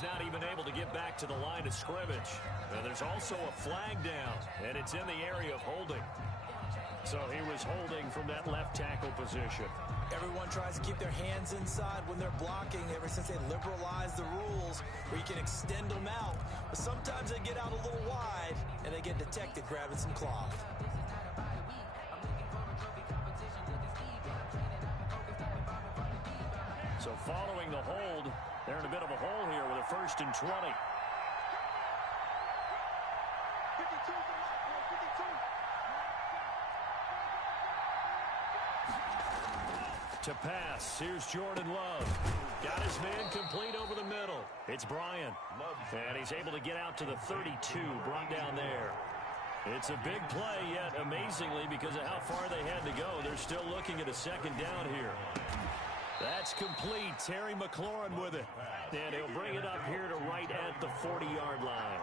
he's not even able to get back to the line of scrimmage. And there's also a flag down, and it's in the area of holding. So he was holding from that left tackle position. Everyone tries to keep their hands inside when they're blocking ever since they liberalized the rules where you can extend them out. But sometimes they get out a little wide, and they get detected grabbing some cloth. So following the hold, they're in a bit of a hole here with a 1st and 20. To pass, here's Jordan Love. Got his man complete over the middle. It's Bryant. And he's able to get out to the 32, brought down there. It's a big play, yet amazingly, because of how far they had to go, they're still looking at a 2nd down here. That's complete. Terry McLaurin with it. And he'll bring it up here to right at the 40-yard line.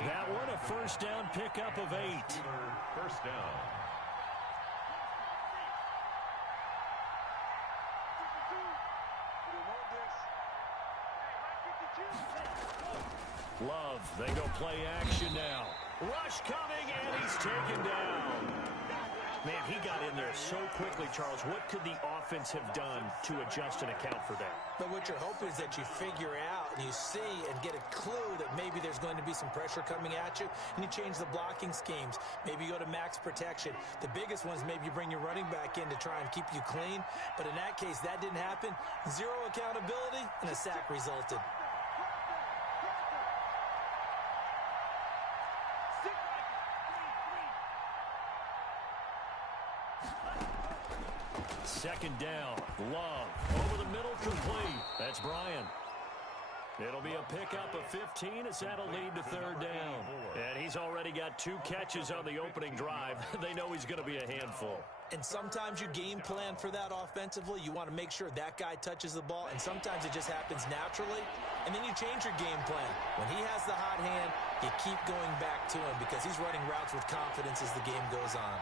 That one a 1st down pickup of 8. 1st down. Love, they go play action now. Rush coming, and he's taken down. Man, he got in there so quickly, Charles. What could the offense have done to adjust and account for that? But what you're hoping is that you figure out and you see and get a clue that maybe there's going to be some pressure coming at you, and you change the blocking schemes. Maybe you go to max protection. The biggest one is maybe you bring your running back in to try and keep you clean. But in that case, that didn't happen. 0 accountability, and a sack resulted. Second down, Love, over the middle, complete. That's Bryant. It'll be a pickup of 15 as that'll lead to 3rd down. And he's already got 2 catches on the opening drive. They know he's going to be a handful. And sometimes you game plan for that offensively. You want to make sure that guy touches the ball, and sometimes it just happens naturally. And then you change your game plan. When he has the hot hand, you keep going back to him because he's running routes with confidence as the game goes on.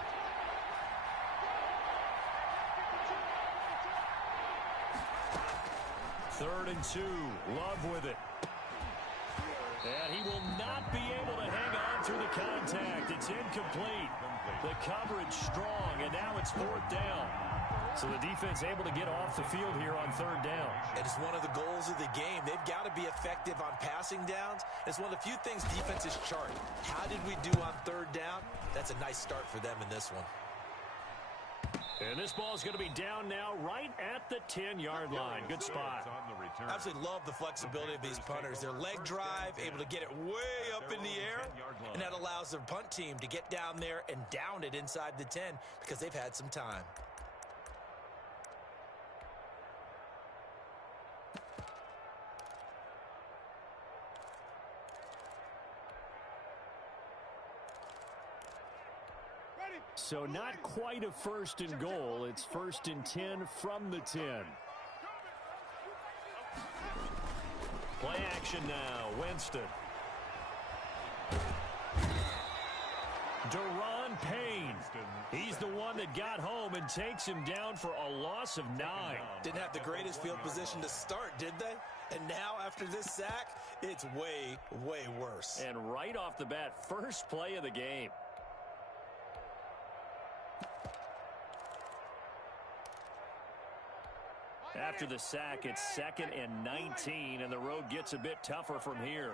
3rd and 2, Love with it. And he will not be able to hang on through the contact. It's incomplete. The coverage strong, and now it's 4th down. So the defense able to get off the field here on 3rd down. It is one of the goals of the game. They've got to be effective on passing downs. It's one of the few things defenses chart. How did we do on 3rd down? That's a nice start for them in this one. And this ball is going to be down now right at the 10-yard line. Good spot. I absolutely love the flexibility of these punters. Their leg drive, able to get it way up in the air, and that allows their punt team to get down there and down it inside the 10 because they've had some time. So not quite a 1st and goal. It's 1st and 10 from the 10. Play action now. Winston. Deron Payne. He's the one that got home and takes him down for a loss of 9. Didn't have the greatest field position to start, did they? And now after this sack, it's way, way worse. And right off the bat, first play of the game. After the sack, it's 2nd and 19, and the road gets a bit tougher from here.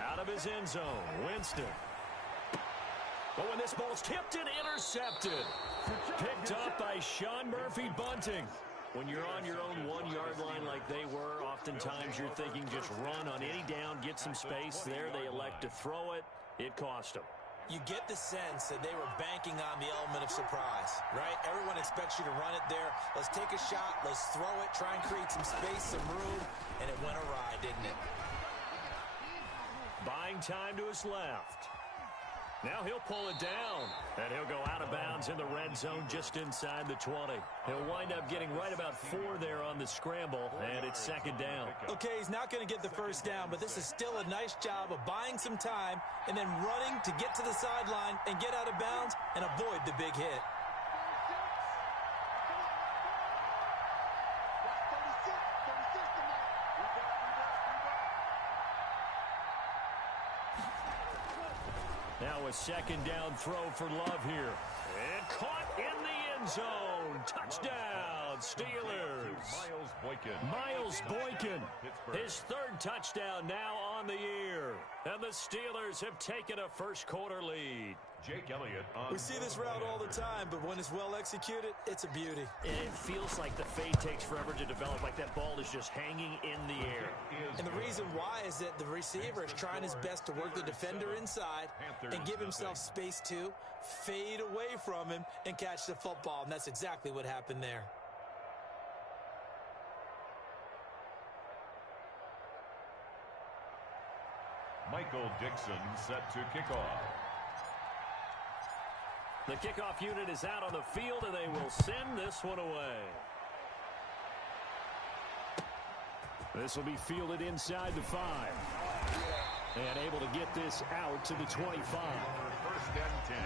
Out of his end zone, Winston. But when this ball's tipped and intercepted, picked up by Sean Murphy-Bunting. When you're on your own 1-yard line like they were, oftentimes you're thinking just run on any down, get some space. There they elect to throw it. It cost them. You get the sense that they were banking on the element of surprise, right? Everyone expects you to run it there. Let's take a shot. Let's throw it. Try and create some space, some room. And it went awry, didn't it? Buying time to his left. Now he'll pull it down, and he'll go out of bounds in the red zone just inside the 20. He'll wind up getting right about 4 there on the scramble, and it's second down. Okay, he's not going to get the first down, but this is still a nice job of buying some time and then running to get to the sideline and get out of bounds and avoid the big hit. Now a second down throw for Love here. And caught in the end zone. Touchdown, Steelers. Miles Boykin. His third touchdown now on the year. And the Steelers have taken a first quarter lead. Jake Elliott. We see this route all the time, but when it's well executed, it's a beauty. And it feels like the fade takes forever to develop, like that ball is just hanging in the air. And the reason why is that the receiver is trying his best to work the defender inside and give himself space to fade away from him and catch the football, and that's exactly what happened there. Michael Dixon set to kick off. The kickoff unit is out on the field, and they will send this one away. This will be fielded inside the 5. And able to get this out to the 25. First and 10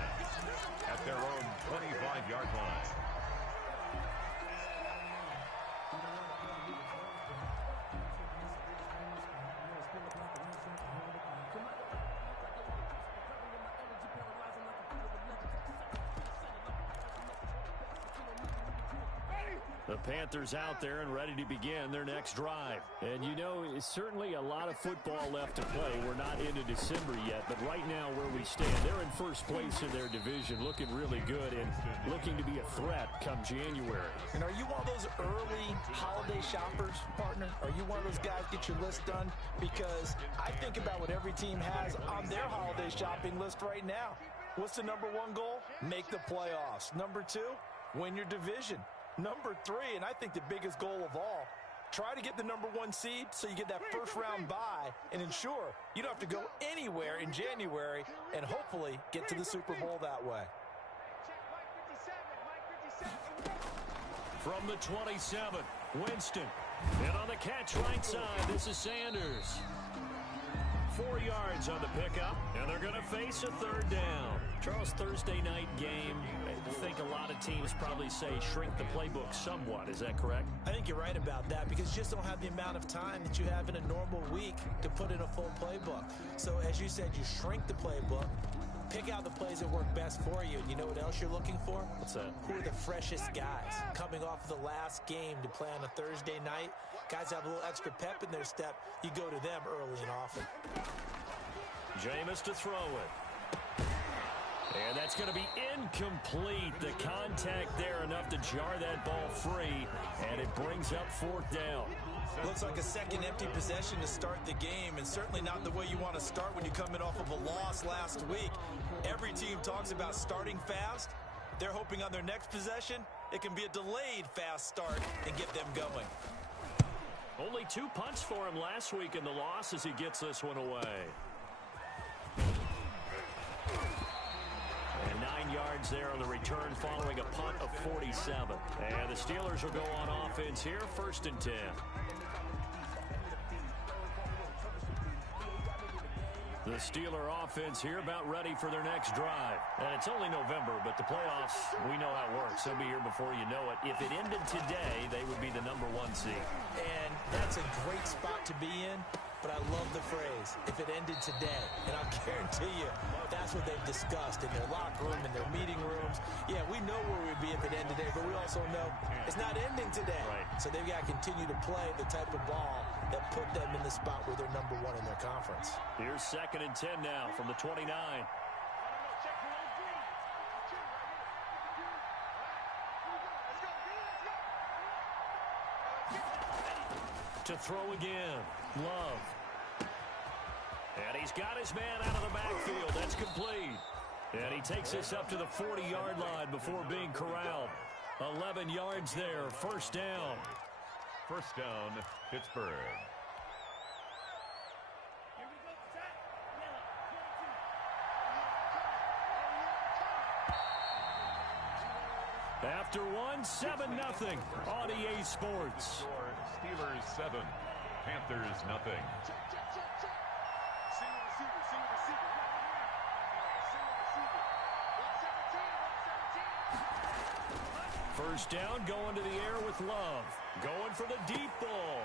at their own 25-yard line. The Panthers out there and ready to begin their next drive. And you know, it's certainly a lot of football left to play. We're not into December yet, but right now where we stand, they're in first place in their division, looking really good and looking to be a threat come January. And are you one of those early holiday shoppers, partner? Are you one of those guys get your list done? Because I think about what every team has on their holiday shopping list right now. What's the number 1 goal? Make the playoffs. Number 2, win your division. Number 3, and I think the biggest goal of all, try to get the number 1 seed so you get that first round bye and ensure you don't have to go anywhere in January and hopefully get to the Super Bowl that way. From the 27, Winston. And on the catch right side, this is Sanders. 4 yards on the pickup, and they're going to face a third down. Charles, Thursday night game, I think a lot of teams probably say shrink the playbook somewhat. Is that correct? I think you're right about that because you just don't have the amount of time that you have in a normal week to put in a full playbook. So as you said, you shrink the playbook, pick out the plays that work best for you. And you know what else you're looking for? What's that? Who are the freshest guys coming off the last game to play on a Thursday night? Guys have a little extra pep in their step. You go to them early and often. Jameis to throw it. And that's going to be incomplete. The contact there enough to jar that ball free, and it brings up 4th down. Looks like a second empty possession to start the game, and certainly not the way you want to start when you're coming off of a loss last week. Every team talks about starting fast. They're hoping on their next possession, it can be a delayed fast start and get them going. Only 2 punts for him last week in the loss as he gets this one away. And 9 yards there on the return following a punt of 47. And the Steelers will go on offense here, 1st and 10. The Steeler offense here about ready for their next drive. And it's only November, but the playoffs, we know how it works. They'll be here before you know it. If it ended today, they would be the number 1 seed. And that's a great spot to be in. But I love the phrase, if it ended today. And I'll guarantee you, that's what they've discussed in their locker room, in their meeting rooms. Yeah, we know where we'd be if it ended today, but we also know it's not ending today. Right. So they've got to continue to play the type of ball that put them in the spot where they're number 1 in their conference. Here's 2nd and 10 now from the 29. To throw again, Love. And he's got his man out of the backfield. That's complete. And he takes this up to the 40-yard line before being corralled. 11 yards there, 1st down. 1st down, Pittsburgh. After one, 7-0 on EA Sports. Steelers 7, Panthers nothing. First down, going to the air with Love. Going for the deep ball.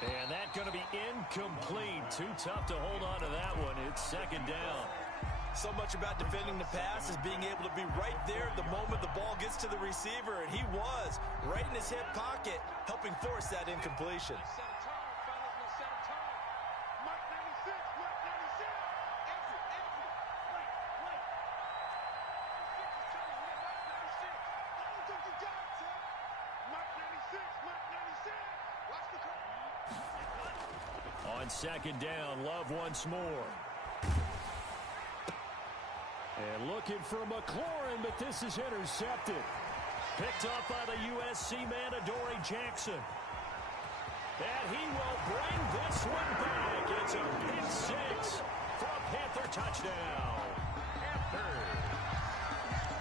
And that's going to be incomplete. Too tough to hold on to that one. It's second down. So much about defending the pass is being able to be right there at the moment the ball gets to the receiver, and he was right in his hip pocket, helping force that incompletion. On second down, Love once more. And looking for McLaurin, but this is intercepted. Picked up by the USC man, Adoree Jackson. And he will bring this one back. It's a pick six for a Panther touchdown.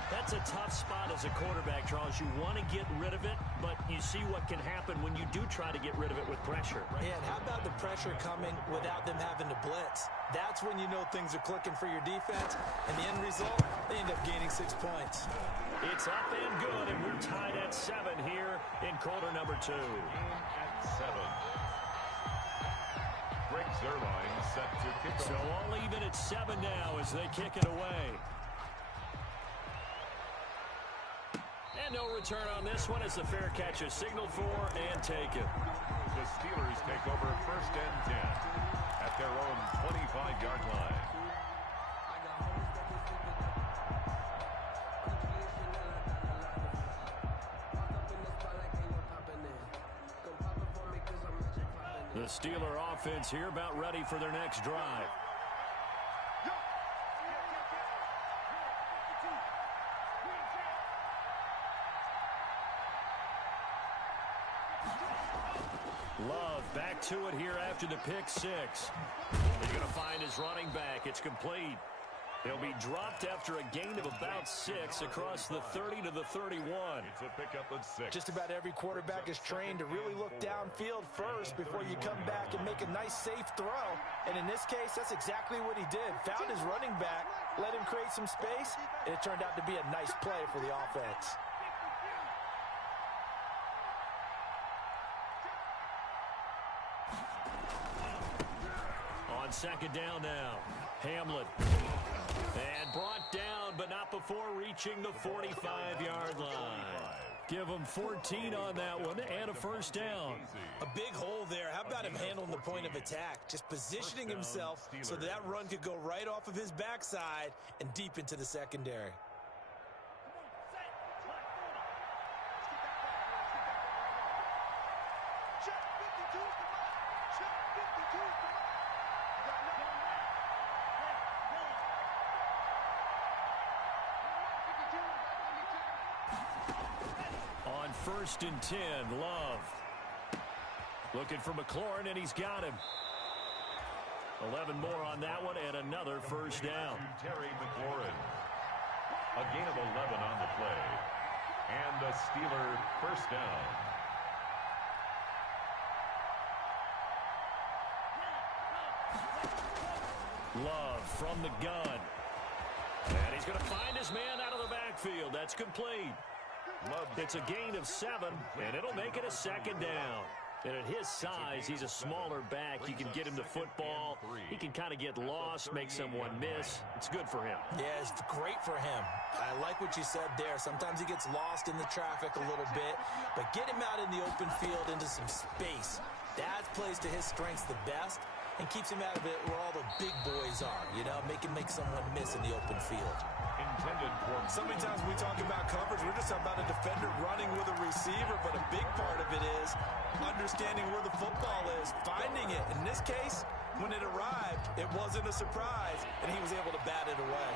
That's a tough spot as a quarterback, Charles. You want to get rid of it, but you see what can happen when you do try to get rid of it with pressure. And how about the pressure coming without them having to blitz? That's when you know things are clicking for your defense, and the end result, they end up gaining 6 points. It's up and good, and we're tied at 7 here in quarter number 2. At 7. Greg Zuerlein set to kick off. So all even at 7 now as they kick it away. And no return on this one as the fair catch is signaled for and taken. The Steelers take over first and 10 at their own 25-yard line. The Steeler offense here about ready for their next drive. Love back to it here after the pick six. He's going to find his running back. It's complete. He'll be dropped after a gain of about 6 across the 30 to the 31. It's a pickup of 6. Just about every quarterback is trained to really look downfield first before you come back and make a nice, safe throw. And in this case, that's exactly what he did. Found his running back, let him create some space, and it turned out to be a nice play for the offense. On second down now, Hamlet. And brought down, but not before reaching the 45-yard line. Give him 14 on that one and a first down. A big hole there. How about him handling the point of attack? Just positioning himself so that run could go right off of his backside and deep into the secondary. On first and 10, Love. Looking for McLaurin, and he's got him. 11 more on that one, and another first down. Terry McLaurin. A gain of 11 on the play. And a Steeler first down. Love from the gun. And he's going to find his man out of the backfield. That's complete. It's a gain of 7, and it'll make it a second down. And at his size, he's a smaller back. You can get him the football. He can kind of get lost, make someone miss. It's good for him. Yeah, it's great for him. I like what you said there. Sometimes he gets lost in the traffic a little bit, but get him out in the open field into some space. That plays to his strengths the best and keeps him out of it where all the big boys are, you know, make someone miss in the open field. So many times we talk about coverage, we're just about a defender running with a receiver, but a big part of it is understanding where the football is, finding it. In this case, when it arrived, it wasn't a surprise, and he was able to bat it away.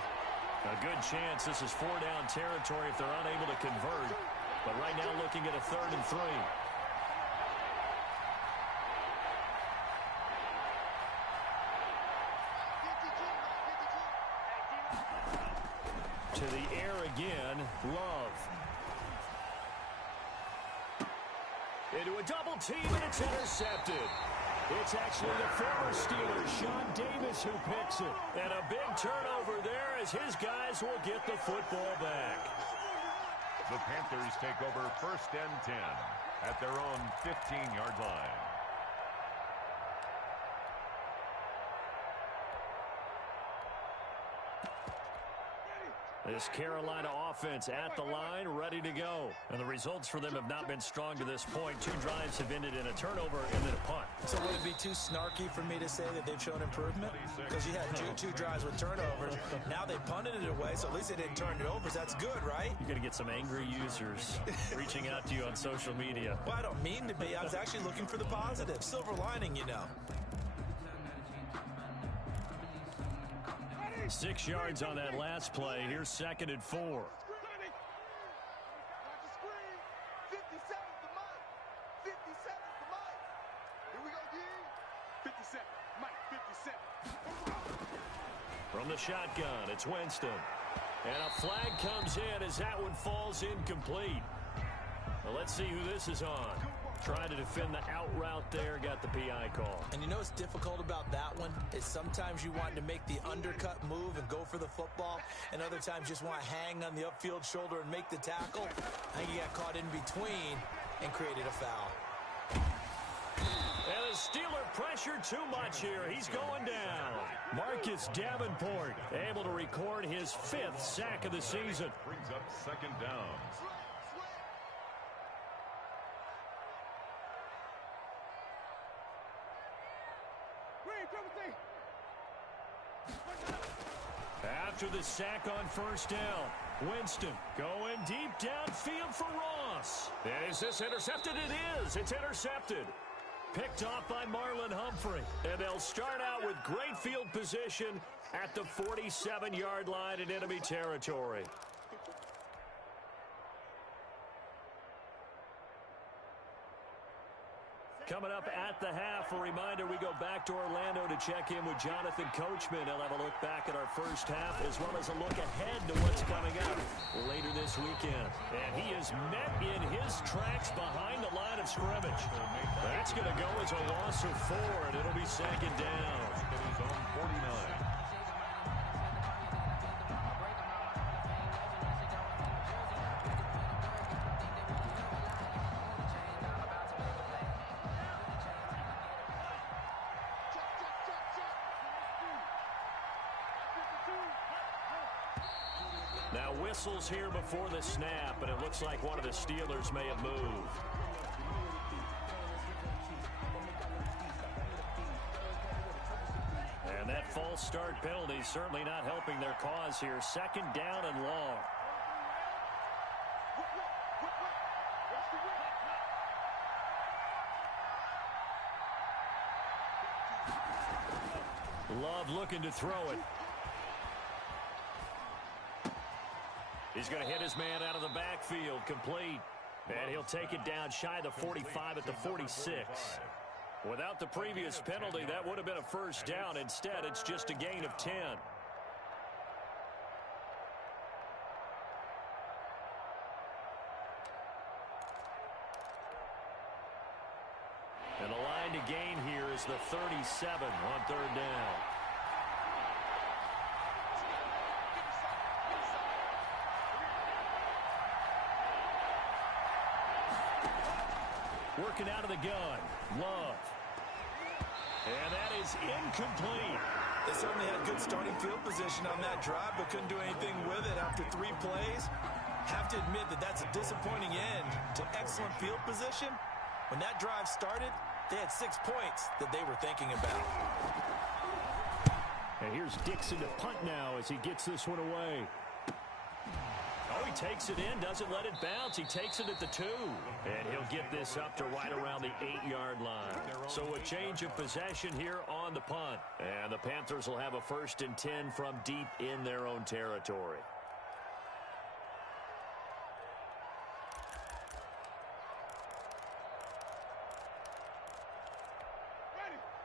A good chance this is 4-down territory if they're unable to convert, but right now looking at a 3rd and 3. To the air again, Love. Into a double team, and it's intercepted. It's actually the former Steeler, Sean Davis, who picks it. And a big turnover there as his guys will get the football back. The Panthers take over 1st and 10 at their own 15-yard line. This Carolina offense at the line, ready to go. And the results for them have not been strong to this point. 2 drives have ended in a turnover and then a punt. So would it be too snarky for me to say that they've shown improvement? Because you had two drives with turnovers. Now they punted it away, so at least they didn't turn it over. So that's good, right? You're going to get some angry users reaching out to you on social media. Well, I don't mean to be. I was actually looking for the positive. Silver lining, you know. 6 yards on that last play. Here's 2nd and 4. From the shotgun, it's Winston. And a flag comes in as that one falls incomplete. Well, let's see who this is on. Trying to defend the out route there, got the PI call. And you know what's difficult about that one is sometimes you want to make the undercut move and go for the football, and other times just want to hang on the upfield shoulder and make the tackle. I think he got caught in between and created a foul. And the Steeler pressure too much here. He's going down. Marcus Davenport able to record his 5th sack of the season. Brings up 2nd down. After the sack on 1st down, Winston going deep downfield for Ross. And is this intercepted? It is. It's intercepted. Picked off by Marlon Humphrey. And they'll start out with great field position at the 47-yard line in enemy territory. Coming up at the half, a reminder, we go back to Orlando to check in with Jonathan Coachman. He'll have a look back at our first half as well as a look ahead to what's coming up later this weekend. And he is met in his tracks behind the line of scrimmage. That's going to go as a loss of 4, and it'll be 2nd down. Zone 49. Now whistles here before the snap, and it looks like one of the Steelers may have moved. And that false start penalty certainly not helping their cause here. 2nd down and long. Love looking to throw it. He's going to hit his man out of the backfield, complete. And he'll take it down shy of the 45 at the 46. Without the previous penalty, that would have been a 1st down. Instead, it's just a gain of 10. And the line to gain here is the 37 on 3rd down. Working out of the gun, Love. And that is incomplete. They certainly had good starting field position on that drive, but couldn't do anything with it after 3 plays. Have to admit that that's a disappointing end to excellent field position. When that drive started, they had 6 points that they were thinking about. And here's Dixon to punt now as he gets this one away. Oh, he takes it in, doesn't let it bounce. He takes it at the 2. And he'll get this up to right around the 8-yard line. So a change of possession here on the punt. And the Panthers will have a 1st and 10 from deep in their own territory.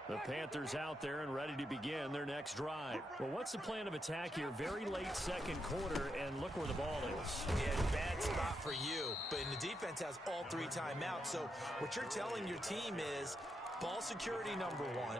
The Panthers out there and ready to begin their next drive. Well, what's the plan of attack here? Very late second quarter, and look where the ball is. Yeah, bad spot for you. But the defense has all 3 timeouts. So what you're telling your team is ball security number 1.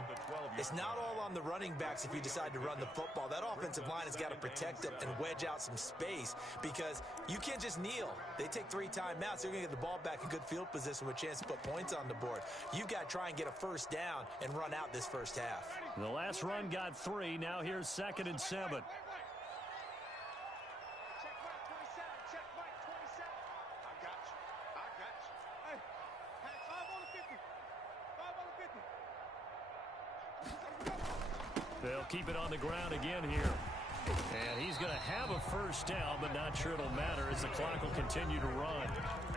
It's not all on the running backs if you decide to run the football. That offensive line has got to protect them and wedge out some space because you can't just kneel. They take 3 timeouts. They're going to get the ball back in good field position with a chance to put points on the board. You've got to try and get a first down and run out this first half. The last run got 3. Now here's 2nd and 7. They'll keep it on the ground again here. And he's going to have a first down, but not sure it'll matter as the clock will continue to run.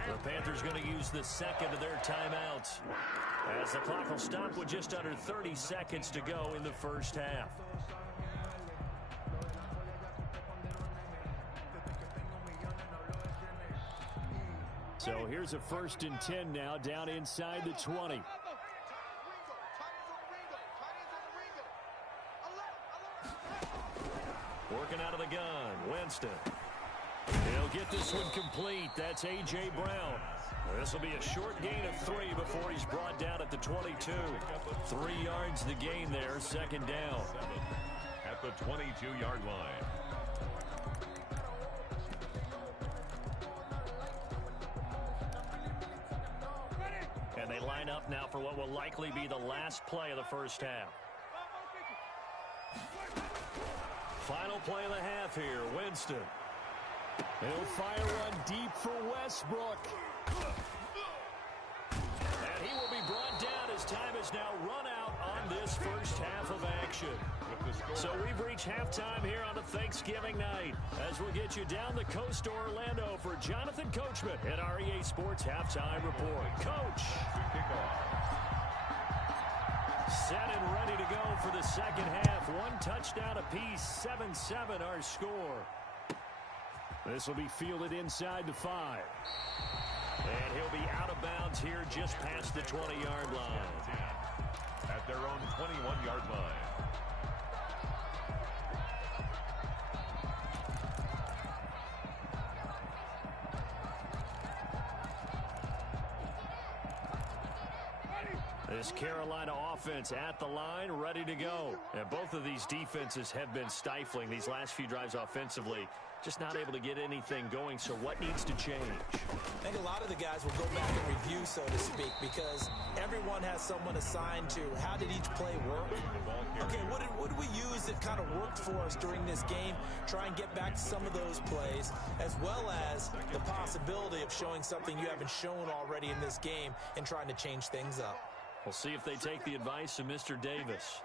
The Panthers going to use the second of their timeouts as the clock will stop with just under 30 seconds to go in the first half. So here's a 1st and 10 now down inside the 20. Working out of the gun, Winston. He'll get this one complete. That's A.J. Brown. This will be a short gain of 3 before he's brought down at the 22. 3 yards the gain there, 2nd down. At the 22-yard line. And they line up now for what will likely be the last play of the first half. Final play of the half here, Winston. He'll fire one deep for Westbrook. And he will be brought down as time has now run out on this first half of action. So we've reached halftime here on a Thanksgiving night as we'll get you down the coast to Orlando for Jonathan Coachman at our EA Sports Halftime Report. Coach. Set and ready to go for the second half. 1 touchdown apiece, 7-7 our score. This will be fielded inside the 5. And he'll be out of bounds here just past the 20-yard line. At their own 21-yard line. This Carolina offense at the line, ready to go. And both of these defenses have been stifling these last few drives offensively. Just not able to get anything going, so what needs to change? I think a lot of the guys will go back and review, so to speak, because everyone has someone assigned to how did each play work. Okay, what did we use that kind of worked for us during this game? Try and get back to some of those plays, as well as the possibility of showing something you haven't shown already in this game and trying to change things up. We'll see if they take the advice of Mr. Davis.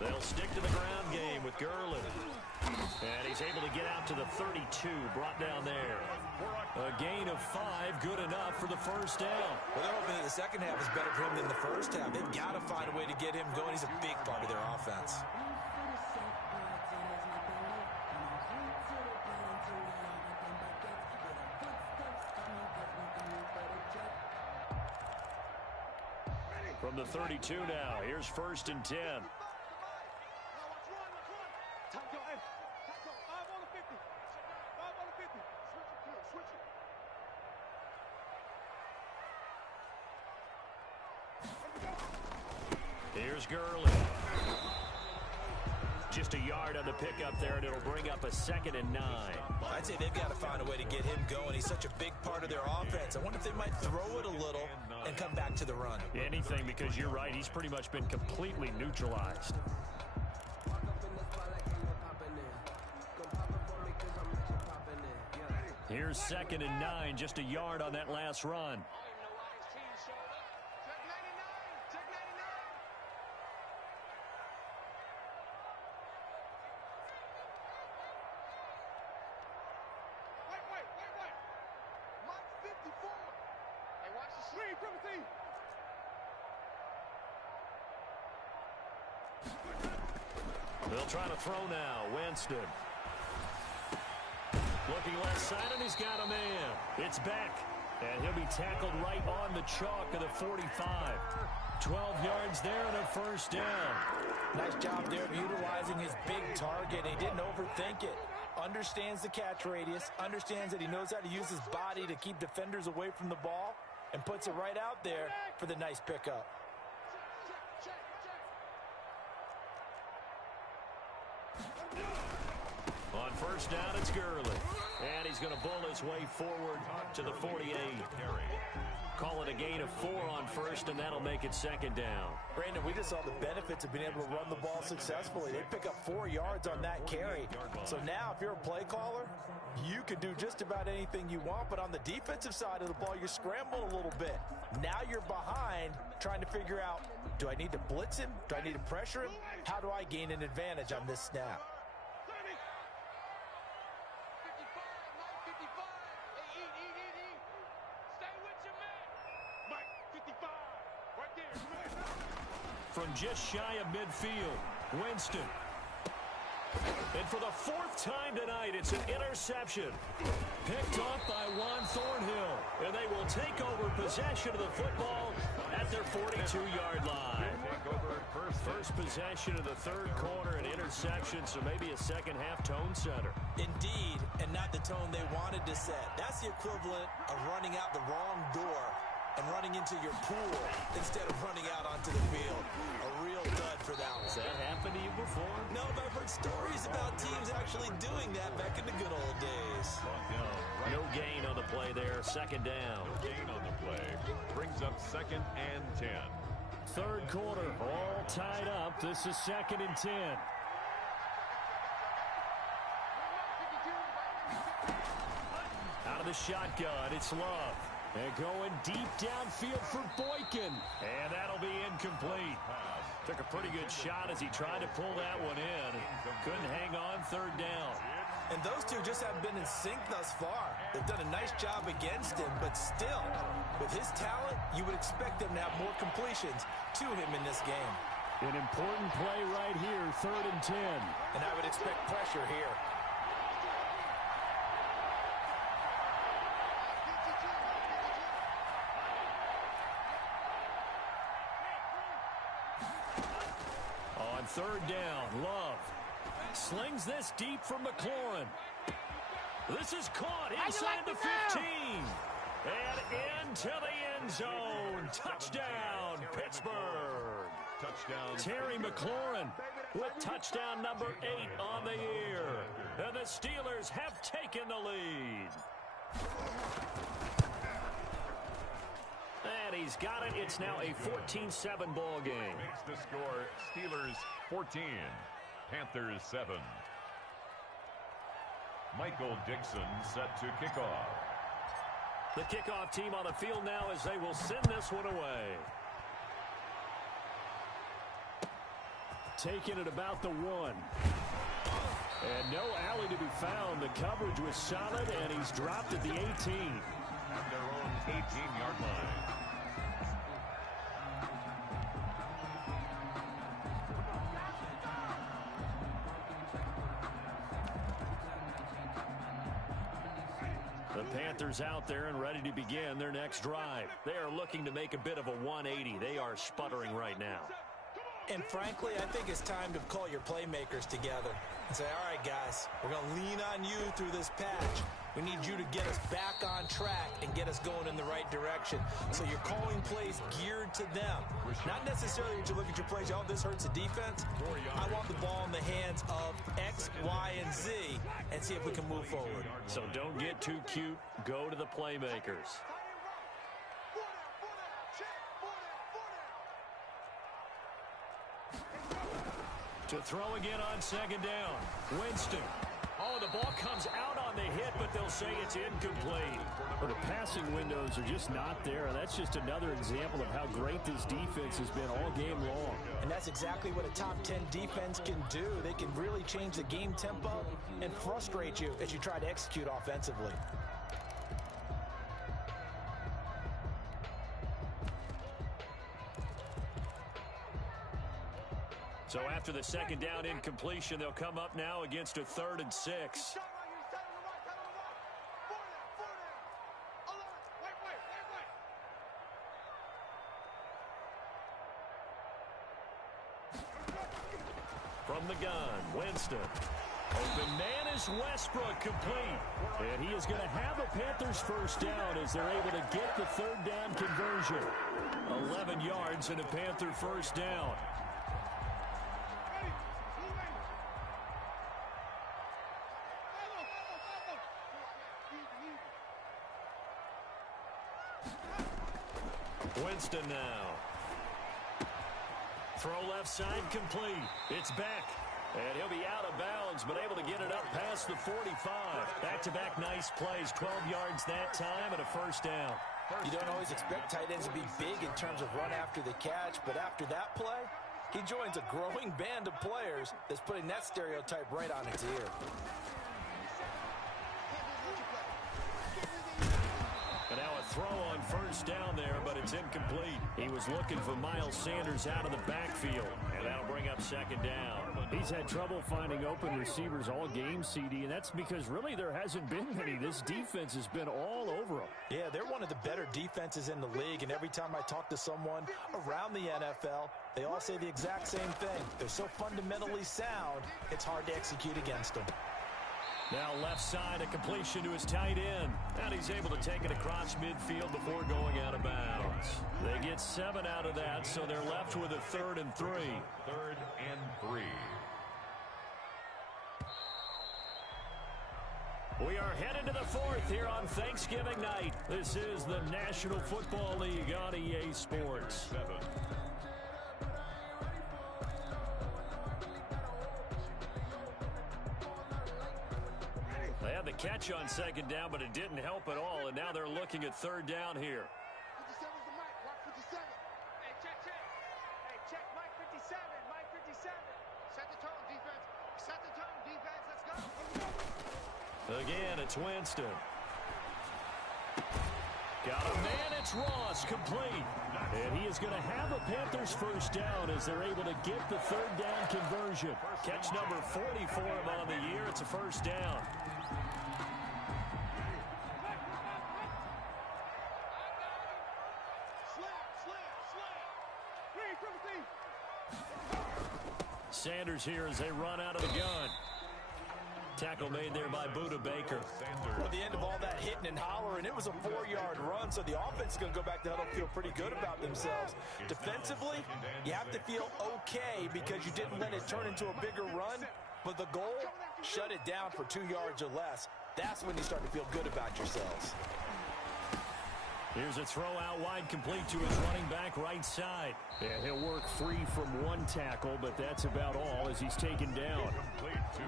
They'll stick to the ground game with Gurley. And he's able to get out to the 32, brought down there. A gain of 5, good enough for the first down. Well, they're hoping that the second half is better for him than the first half. They've got to find a way to get him going. He's a big part of their offense. From the 32 now, here's 1st and 10. Here's Gurley. Just a yard on the pickup there, and it'll bring up a 2nd and 9. I'd say they've got to find a way to get him going. He's such a big part of their offense. I wonder if they might throw it a little and come back to the run. Anything, because you're right. He's pretty much been completely neutralized. Here's 2nd and 9, just a yard on that last run. They'll try to throw now. Winston. Looking left side, and he's got a man. It's Beck. And he'll be tackled right on the chalk of the 45. 12 yards there and a first down. Nice job there of utilizing his big target. He didn't overthink it. Understands the catch radius. Understands that he knows how to use his body to keep defenders away from the ball. And puts it right out there for the nice pickup. On first down, it's Gurley. And he's going to bull his way forward to the 48. Call it a gain of 4 on first, and that'll make it second down. Brandon, we just saw the benefits of being able to run the ball successfully. They pick up 4 yards on that carry. So now, if you're a play caller, you can do just about anything you want. But on the defensive side of the ball, you're scrambling a little bit. Now you're behind, trying to figure out, do I need to blitz him? Do I need to pressure him? How do I gain an advantage on this snap? From just shy of midfield, Winston. And for the 4th time tonight, it's an interception. Picked off by Juan Thornhill. And they will take over possession of the football at their 42-yard line. First possession of the 3rd quarter, an interception, so maybe a second-half tone setter. Indeed, and not the tone they wanted to set. That's the equivalent of running out the wrong door and running into your pool instead of running out onto the field. A real dud for that one. Has that happened to you before? No, but I've heard stories about teams actually doing that back in the good old days. No gain on the play there. Second down. No gain on the play. Brings up 2nd and 10. 3rd quarter, all tied up. This is 2nd and 10. Out of the shotgun, it's Love. And going deep downfield for Boykin. And that'll be incomplete. Took a pretty good shot as he tried to pull that one in. Couldn't hang on 3rd down. And those two just haven't been in sync thus far. They've done a nice job against him, but still, with his talent, you would expect them to have more completions to him in this game. An important play right here, 3rd and 10. And I would expect pressure here. On 3rd down, Love slings this deep from McLaurin. This is caught inside the 15. And into the end zone. Touchdown, Pittsburgh. Touchdown. Terry McLaurin with touchdown number 8 on the year. And the Steelers have taken the lead. And he's got it. It's now a 14-7 ball game. Makes the score Steelers 14, Panthers 7. Michael Dixon set to kick off. The kickoff team on the field now as they will send this one away. Taking it about the 1. And no alley to be found. The coverage was solid, and he's dropped at the 18. At their own 18-yard line. The Panthers out there and ready to begin their next drive. They are looking to make a bit of a 180. They are sputtering right now. And frankly, I think it's time to call your playmakers together and say, all right, guys, we're going to lean on you through this patch. We need you to get us back on track and get us going in the right direction. So you're calling plays geared to them. Not necessarily when you look at your plays, oh, this hurts the defense. I want the ball in the hands of X, Y, and Z and see if we can move forward. So don't get too cute. Go to the playmakers. To throw again on second down. Winston. Oh, the ball comes out on the hit, but they'll say it's incomplete. Well, the passing windows are just not there. That's just another example of how great this defense has been all game long. And that's exactly what a top 10 defense can do. They can really change the game tempo and frustrate you as you try to execute offensively. So after the second down incompletion, they'll come up now against a 3rd and 6. From the gun, Winston. Open man is Westbrook, complete. And he is going to have a Panthers first down as they're able to get the 3rd down conversion. 11 yards and a Panther first down. Winston now. Throw left side complete. It's back. And he'll be out of bounds, but able to get it up past the 45. Back-to-back nice plays. 12 yards that time and a first down. You don't always expect tight ends to be big in terms of run after the catch, but after that play, he joins a growing band of players that's putting that stereotype right on its ear. And now a throw on first down there, but it's incomplete. He was looking for Miles Sanders out of the backfield, and that'll bring up second down. He's had trouble finding open receivers all game, CD, and that's because really there hasn't been many. This defense has been all over them. Yeah, they're one of the better defenses in the league, and every time I talk to someone around the NFL, they all say the exact same thing. They're so fundamentally sound, it's hard to execute against them. Now left side, a completion to his tight end. And he's able to take it across midfield before going out of bounds. They get 7 out of that, so they're left with a 3rd and 3. 3rd and 3. We are headed to the 4th here on Thanksgiving night. This is the National Football League on EA Sports. 7. They had the catch on second down, but it didn't help at all, and now they're looking at 3rd down here. 57's the mic, Mark 57. Hey, check. Hey, check Mike 57, Mike 57. Set the tone, defense. Set the tone, defense. Let's go. Again, it's Winston. Got a man, it's Ross, complete. And he is going to have a Panthers first down as they're able to get the 3rd down conversion. Catch number 40 for him on the year. It's a first down. Sanders here as they run out of the gun. Tackle made there by Buda Baker. Well, the end of all that hitting and hollering, it was a 4-yard run, so the offense is going to go back to huddle, feel pretty good about themselves. Defensively, you have to feel okay because you didn't let it turn into a bigger run, but the goal, shut it down for 2 yards or less. That's when you start to feel good about yourselves. Here's a throw out wide, complete to his running back right side. And he'll work free from one tackle, but that's about all as he's taken down.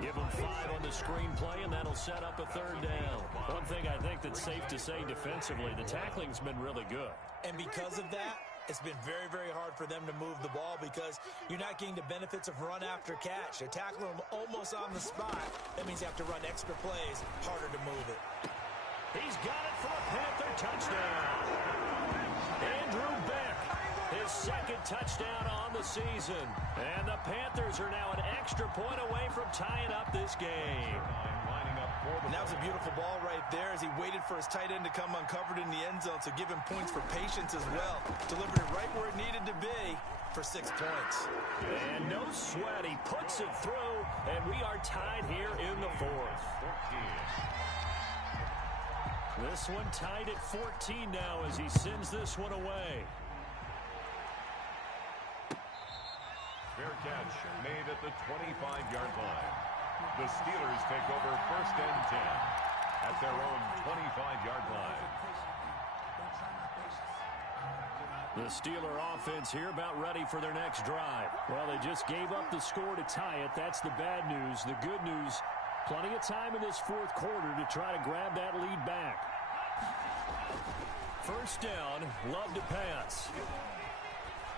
Give him 5 on the screenplay, and that'll set up a 3rd down. One thing I think that's safe to say defensively, the tackling's been really good. And because of that, it's been very, very hard for them to move the ball because you're not getting the benefits of run after catch. They're tackling them almost on the spot. That means you have to run extra plays, harder to move it. He's got it for a Panther touchdown. Andrew Beck, his 2nd touchdown on the season. And the Panthers are now an extra point away from tying up this game. And that was a beautiful ball right there as he waited for his tight end to come uncovered in the end zone, so give him points for patience as well. Delivered it right where it needed to be for 6 points. And no sweat, he puts it through, and we are tied here in the 4th. This one tied at 14 now as he sends this one away. Fair catch made at the 25-yard line. The Steelers take over 1st and 10 at their own 25-yard line. The Steeler offense here about ready for their next drive. Well, they just gave up the score to tie it. That's the bad news. The good news, plenty of time in this 4th quarter to try to grab that lead back. First down, Love to pass.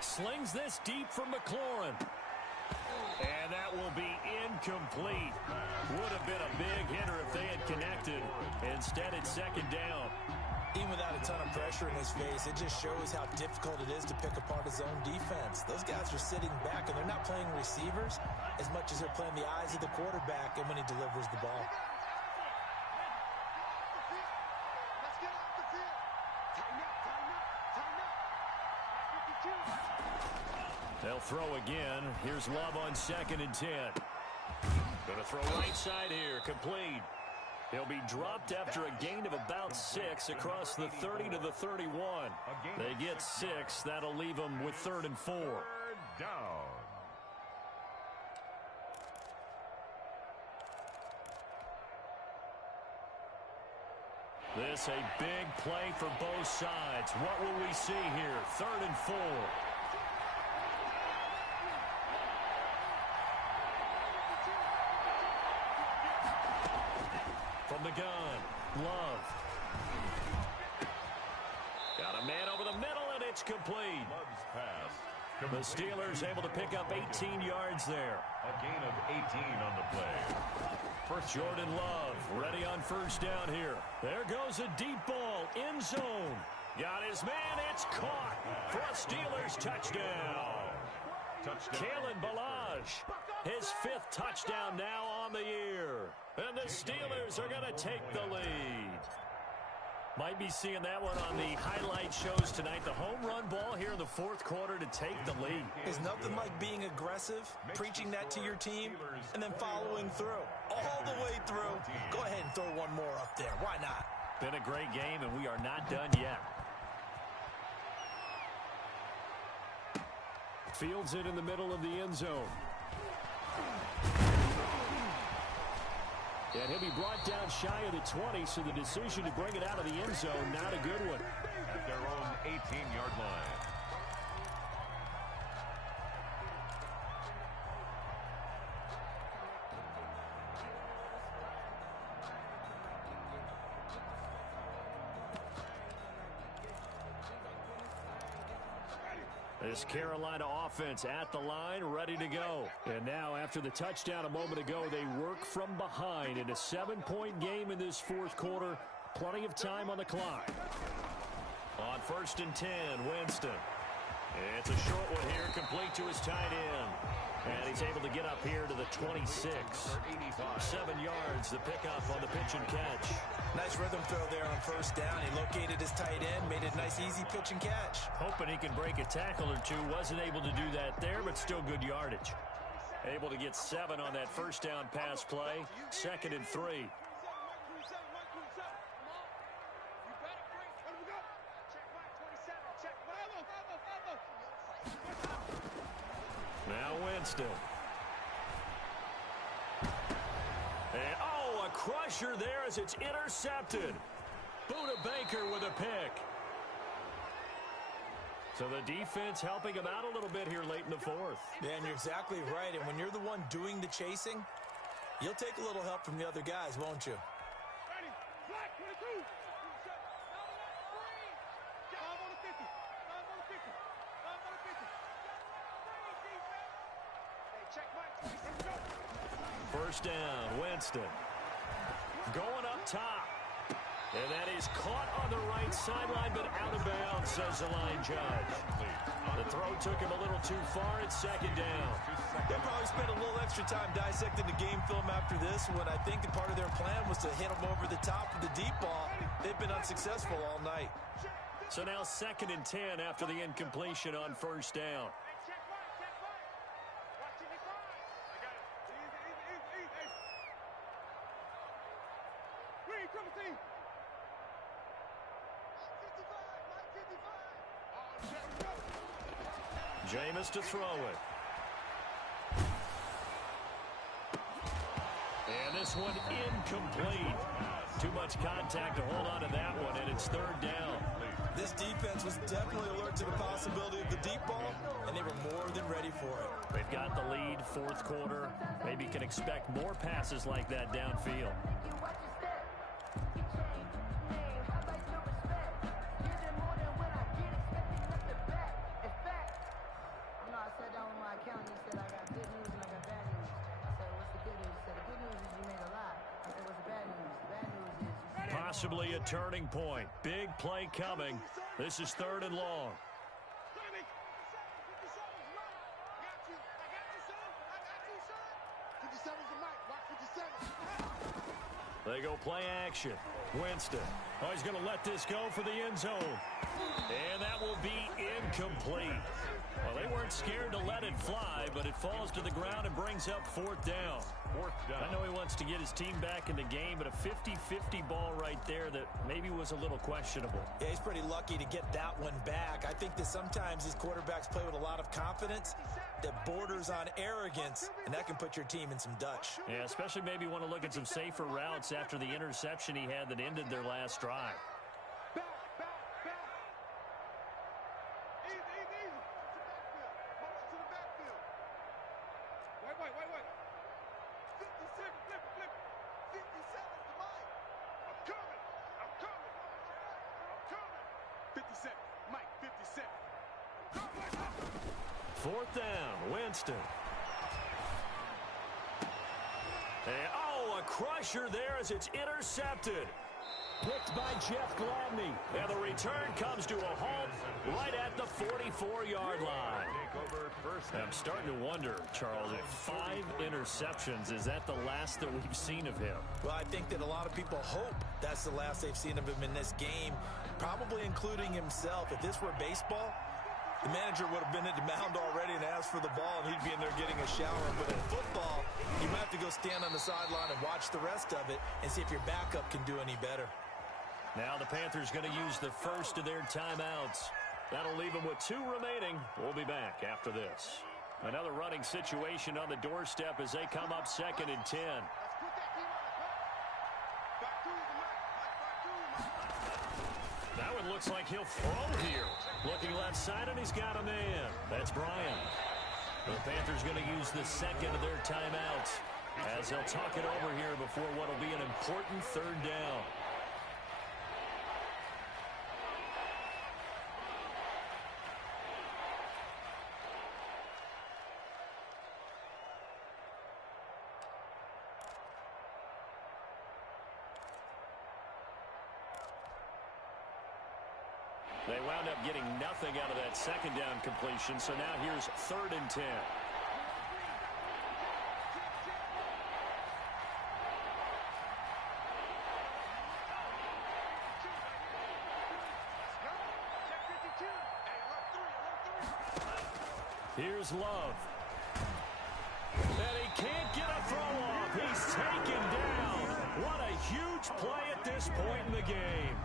Slings this deep from McLaurin. And that will be incomplete. Would have been a big hitter if they had connected. Instead, it's 2nd down. Even without a ton of pressure in his face, it just shows how difficult it is to pick apart his own defense. Those guys are sitting back, and they're not playing receivers as much as they're playing the eyes of the quarterback and when he delivers the ball. Let's get off the field. Tighten up, tighten up, tighten up. 52. They'll throw again. Here's Love on 2nd and 10. Going to throw right side here. Complete. He'll be dropped after a gain of about 6 across the 30 to the 31. They get 6. That'll leave them with 3rd and 4. Down. This a big play for both sides. What will we see here? 3rd and 4. From the gun, Love. Got a man over the middle, and it's complete. Love's pass. The Steelers able to pick up 18 yards there. A gain of 18 on the play. First Jordan Love ready on 1st down here. There goes a deep ball, end zone. Got his man, it's caught for a Steelers touchdown. Kalen Ballage, his 5th touchdown now on the year. And the Steelers are going to take the lead. Might be seeing that one on the highlight shows tonight. The home run ball here in the 4th quarter to take the lead. There's nothing like being aggressive, preaching that to your team, and then following through. All the way through. Go ahead and throw one more up there. Why not? Been a great game, and we are not done yet. Fields it in the middle of the end zone. And he'll be brought down shy of the 20, so the decision to bring it out of the end zone, not a good one. At their own 18-yard line. This Carolina offense at the line, ready to go. And now, after the touchdown a moment ago, they work from behind in a 7-point game in this 4th quarter. Plenty of time on the clock. On 1st and 10, Winston. It's a short one here, complete to his tight end. And he's able to get up here to the 26. 7 yards, the pickup on the pitch and catch. Nice rhythm throw there on 1st down. He located his tight end, made it a nice, easy pitch and catch. Hoping he can break a tackle or two. Wasn't able to do that there, but still good yardage. Able to get 7 on that 1st down pass play. 2nd and 3. Now Winston. And, oh, a crusher there as it's intercepted. Buda Baker with a pick. So the defense helping him out a little bit here late in the 4th. Yeah, and you're exactly right. And when you're the one doing the chasing, you'll take a little help from the other guys, won't you? First down, Winston. Going up top. And that is caught on the right sideline, but out of bounds, says the line judge. The throw took him a little too far. It's 2nd down. They'll probably spend a little extra time dissecting the game film after this one. I think that part of their plan was to hit him over the top with the deep ball. They've been unsuccessful all night. So now 2nd and 10 after the incompletion on 1st down. Jameis to throw it. And this one incomplete. Too much contact to hold on to that one, and it's 3rd down. This defense was definitely alert to the possibility of the deep ball, and they were more than ready for it. They've got the lead, 4th quarter. Maybe can expect more passes like that downfield. Possibly a turning point. Big play coming. This is 3rd and long. 57's the mic. Watch 57. They go play action. Winston. Oh, he's going to let this go for the end zone. And that will be incomplete. Well, they weren't scared to let it fly, but it falls to the ground and brings up 4th down. 4th down. I know he wants to get his team back in the game, but a 50-50 ball right there that maybe was a little questionable. Yeah, he's pretty lucky to get that one back. I think that sometimes these quarterbacks play with a lot of confidence that borders on arrogance, and that can put your team in some Dutch. Yeah, especially maybe want to look at some safer routes after the interception he had that ended their last drive. Back. Easy. To the backfield. Wait. 57, flip it. 57's the mic. I'm coming. 57, Mike, 57. Come. 4th down, Winston. And, a crusher there as it's intercepted. Picked by Jeff Gladney. And the return comes to a halt right at the 44-yard line. I'm starting to wonder, Charles, if 5 interceptions, is that the last that we've seen of him? Well, I think that a lot of people hope that's the last they've seen of him in this game, probably including himself. If this were baseball, the manager would have been at the mound already and asked for the ball, and he'd be in there getting a shower. But in football, you might have to go stand on the sideline and watch the rest of it and see if your backup can do any better. Now the Panthers going to use the first of their timeouts. That'll leave them with 2 remaining. We'll be back after this. Another running situation on the doorstep as they come up 2nd and 10. That one looks like he'll throw here. Looking left side, and he's got a man. That's Bryant. The Panthers going to use the second of their timeouts as they'll talk it over here before what will be an important 3rd down. They wound up getting nothing out of that 2nd down completion, so now here's 3rd and 10. Here's Love. And he can't get a throw off. He's taken down. What a huge play at this point in the game.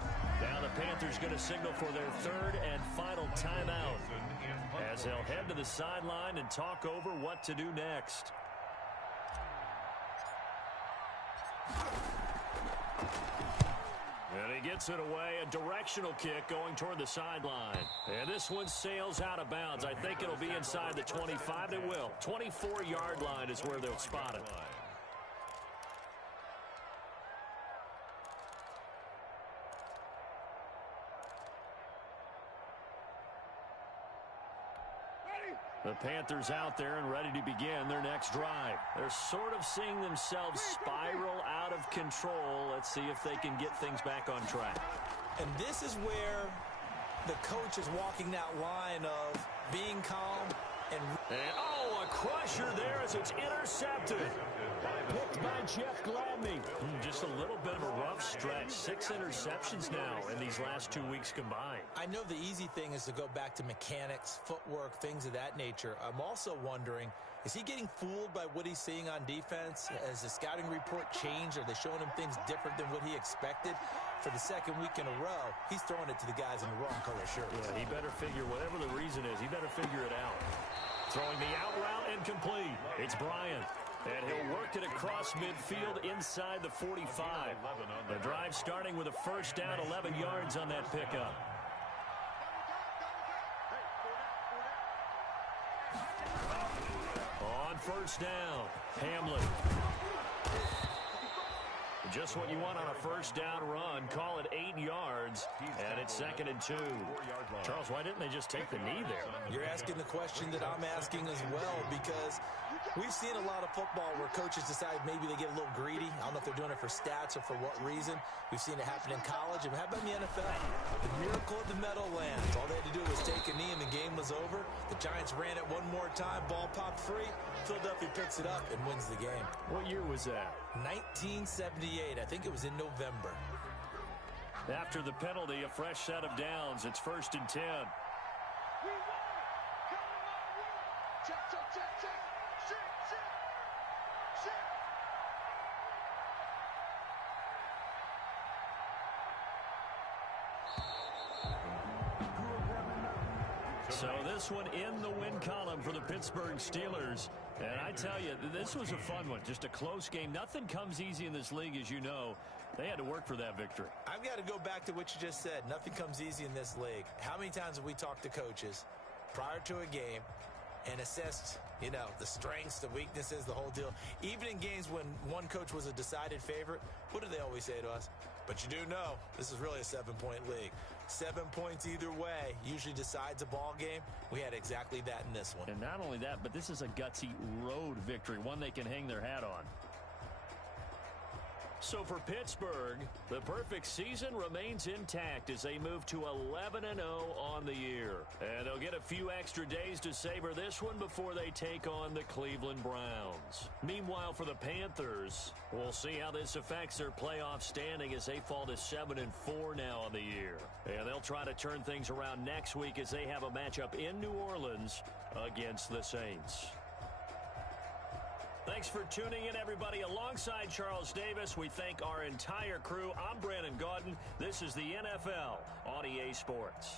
Now the Panthers going to signal for their 3rd and final timeout as they'll head to the sideline and talk over what to do next. And he gets it away, a directional kick going toward the sideline. And this one sails out of bounds. I think it'll be inside the 25. It will. 24-yard line is where they'll spot it. The Panthers out there and ready to begin their next drive. They're sort of seeing themselves spiral out of control. Let's see if they can get things back on track. And this is where the coach is walking that line of being calm and a crusher there as it's intercepted. Picked by Jeff Gladney. Just a little bit of a rough stretch. 6 interceptions now in these last 2 weeks combined. I know the easy thing is to go back to mechanics, footwork, things of that nature. I'm also wondering, is he getting fooled by what he's seeing on defense? Has the scouting report changed? Are they showing him things different than what he expected? For the 2nd week in a row, he's throwing it to the guys in the wrong color shirts. Yeah, he better figure, whatever the reason is, he better figure it out. Throwing the out route incomplete. It's Bryant. And he'll work it across midfield inside the 45. The drive starting with a 1st down, 11 yards on that pickup. On 1st down, Hamlin. Just what you want on a 1st down run. Call it 8 yards, and it's 2nd and 2. Charles, why didn't they just take the knee there? You're asking the question that I'm asking as well, because We've seen a lot of football where coaches decide maybe they get a little greedy. I don't know if they're doing it for stats or for what reason. We've seen it happen in college. And how about in the NFL? The miracle of the Meadowlands. All they had to do was take a knee and the game was over. The Giants ran it one more time. Ball popped free. Philadelphia picks it up and wins the game. What year was that? 1978. I think it was in November. After the penalty, a fresh set of downs. It's 1st and 10. We won it. Coming my way. Check, check, check, check. Shit, shit, shit. So this one in the win column for the Pittsburgh Steelers. And I tell you, this was a fun one. Just a close game. Nothing comes easy in this league, as you know. They had to work for that victory. I've got to go back to what you just said. Nothing comes easy in this league. How many times have we talked to coaches prior to a game and assessed, you know, the strengths, the weaknesses, the whole deal? Even in games when one coach was a decided favorite, what do they always say to us? But you do know this is really a 7-point league. 7 points either way usually decides a ball game. We had exactly that in this one. And not only that, but this is a gutsy road victory, one they can hang their hat on. So for Pittsburgh, the perfect season remains intact as they move to 11-0 on the year. And they'll get a few extra days to savor this one before they take on the Cleveland Browns. Meanwhile, for the Panthers, we'll see how this affects their playoff standing as they fall to 7-4 now on the year. And they'll try to turn things around next week as they have a matchup in New Orleans against the Saints. Thanks for tuning in, everybody. Alongside Charles Davis, we thank our entire crew. I'm Brandon Gaudin. This is the NFL on EA Sports.